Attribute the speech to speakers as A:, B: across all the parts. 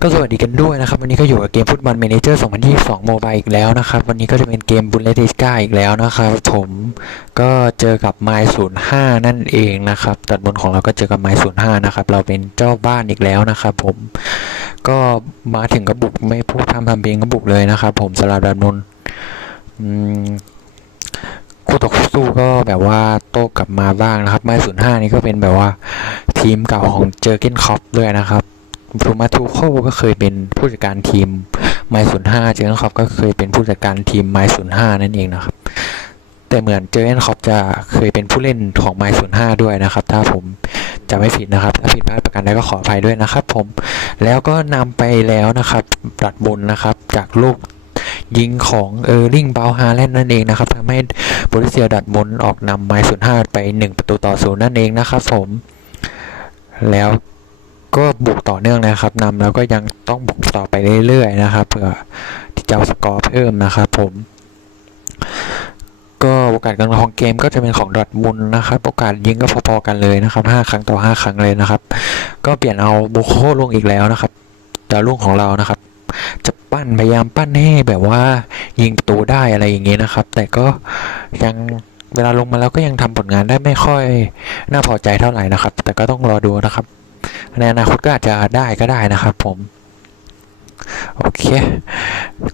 A: ก็สวัสดีกันด้วยนะครับ วันนี้ก็อยู่กับเกมฟุตบอล m ม n เจอร์ 2022 โมบายอีกแล้วนะครับ วันนี้ก็จะเป็นเกมบุลเลติสกาอีกแล้วนะครับ ผมก็เจอกับไมล์05 นั่นเองนะครับตัดบนของเราก็เจอกับไมล์05 นะครับ เราเป็นเจ้าบ้านอีกแล้วนะครับผมก็มาถึงก็บุกไม่พูดทำทำเพลงก็บุกเลยนะครับผมสำหรับดันนนคู่ต่อสู้ก็แบบว่าโต้กลับมาบ้างนะครับ ไม้ศูนย์ห้านี่ก็เป็นแบบว่าทีมเก่าของเจอเกนคอปด้วยนะครับ ทูมาทูโคก็เคยเป็นผู้จัดการทีมไม้ศูนย์ห้าเจอร์นคอปก็เคยเป็นผู้จัดการทีมไม้ศูนย์ห้านั่นเองนะครับ แต่เหมือนเจอร์นคอปจะเคยเป็นผู้เล่นของไม้ศูนย์ห้าด้วยนะครับ ถ้าผมจะไม่ผิดนะครับ ถ้าผิดพลาดประการใดก็ขออภัยด้วยนะครับผมแล้วก็นำไปแล้วนะครับดัดบนนะครับจากลูกยิงของเออร์ลิงเบาฮาแลนด์นั่นเองนะครับทำให้บริเซียดัดมนออกนำไม้ศูนย์ห้าไปหนึ่งประตูต่อศูนย์นั่นเองนะครับผมแล้ว ก็บุกต่อเนื่องนะครับนำแล้วก็ยังต้องบุกต่อไปเรื่อยๆนะครับ เพื่อที่จะเอาสกอร์เพิ่มนะครับผมก็โอกาสการของเกมก็จะเป็นของดอทมุนนะครับ โอกาสยิงก็พอๆกันเลยนะครับห้าครั้งต่อห้าครั้งเลยนะครับ ก็เปลี่ยนเอาบุโคลงอีกแล้วนะครับดาวรุ่งของเรานะครับ จะปั้นพยายามปั้นให้แบบว่ายิงประตูได้อะไรอย่างเงี้ยนะครับ แต่ก็ยังเวลาลงมาแล้วก็ยังทำผลงานได้ไม่ค่อยน่าพอใจเท่าไหร่นะครับ แต่ก็ต้องรอดูนะครับ ในอนาคตก็อาจจะได้ก็ได้นะครับผม โอเค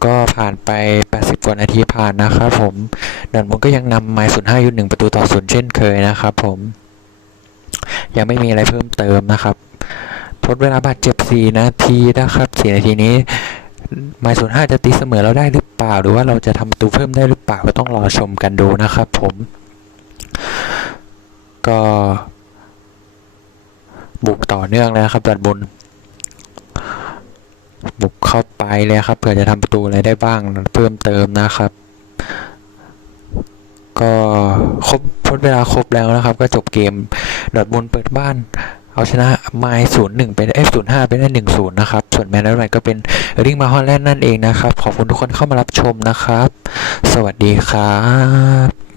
A: ก็ผ่านไป 80 กว่านาทีผ่านนะครับผมดอนมุนก็ยังนำไม้ศูนย์ห้ายุดหนึ่งประตูต่อศูนย์เช่นเคยนะครับผมยังไม่มีอะไรเพิ่มเติมนะครับ ทดเวลาบาดเจ็บ 4 นาทีนะครับ 4 นาทีนี้ไมล์ศูนย์ห้าจะตีเสมอเราได้หรือเปล่า หรือว่าเราจะทำประตูเพิ่มได้หรือเปล่า ก็ต้องรอชมกันดูนะครับผม ก็ บุกต่อเนื่องเลยนะครับดัดบน บุกเข้าไปเลยครับเผื่อจะทำประตูอะไรได้บ้างเพิ่มเติมนะครับ ก็ครบทดเวลาครบแล้วนะครับ ก็จบเกมดอดบุนเปิดบ้าน เอาชนะไมล์ศูนย์หนึ่งเป็นเอฟศูนย์ห้าไปได้หนึ่งศูนย์นะครับ ส่วนแมนยูไนก็เป็นริงมาฮอลแลนด์นั่นเองนะครับ ขอบคุณทุกคนเข้ามารับชมนะครับ สวัสดีครับ